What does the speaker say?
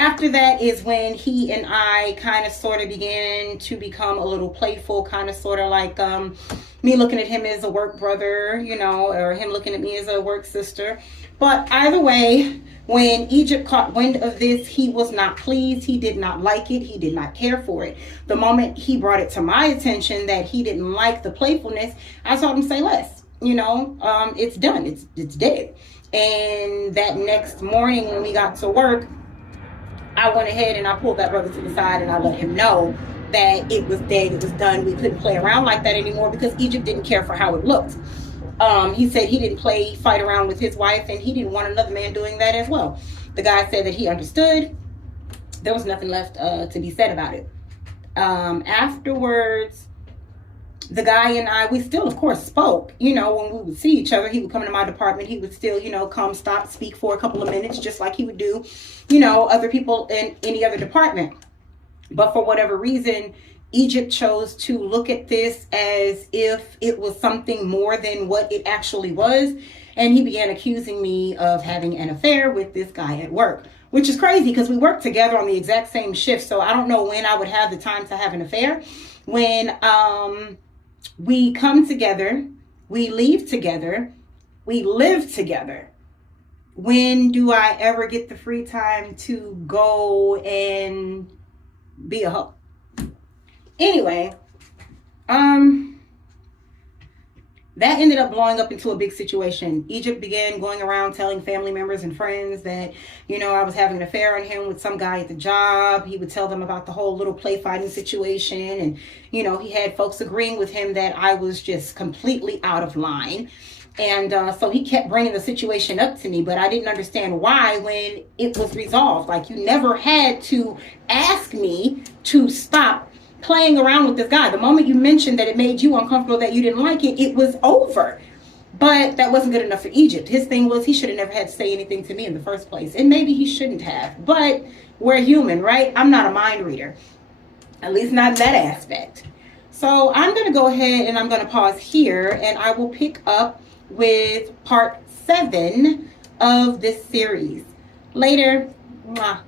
after that is when he and I kind of sort of began to become a little playful, kind of sort of like me looking at him as a work brother, you know, or him looking at me as a work sister. But either way, when Egypt caught wind of this, he was not pleased. He did not like it. He did not care for it. The moment he brought it to my attention that he didn't like the playfulness, I told him, say less. You know, it's done. It's dead. And that next morning when we got to work, I went ahead and I pulled that brother to the side and I let him know that it was dead, it was done. We couldn't play around like that anymore because Egypt didn't care for how it looked. He said he didn't fight around with his wife, and he didn't want another man doing that as well. The guy said that he understood. There was nothing left to be said about it. Afterwards, the guy and I, we still, of course, spoke. You know, when we would see each other, he would come into my department. He would still, you know, come, stop, speak for a couple of minutes, just like he would do, you know, other people in any other department. But for whatever reason, Egypt chose to look at this as if it was something more than what it actually was. And he began accusing me of having an affair with this guy at work, which is crazy because we worked together on the exact same shift. So I don't know when I would have the time to have an affair. When we come together, we leave together, we live together. When do I ever get the free time to go and be a hoe? Anyway, that ended up blowing up into a big situation. Egypt began going around telling family members and friends that, you know, I was having an affair on him with some guy at the job. He would tell them about the whole little play fighting situation. And, you know, he had folks agreeing with him that I was just completely out of line. And so he kept bringing the situation up to me, but I didn't understand why when it was resolved. Like, you never had to ask me to stop playing around with this guy. The moment you mentioned that it made you uncomfortable, that you didn't like it, it was over. But that wasn't good enough for Egypt. His thing was he should have never had to say anything to me in the first place. And maybe he shouldn't have. But we're human, right? I'm not a mind reader. At least not in that aspect. So I'm going to go ahead and I'm going to pause here. And I will pick up with part 7 of this series. Later. Mwah.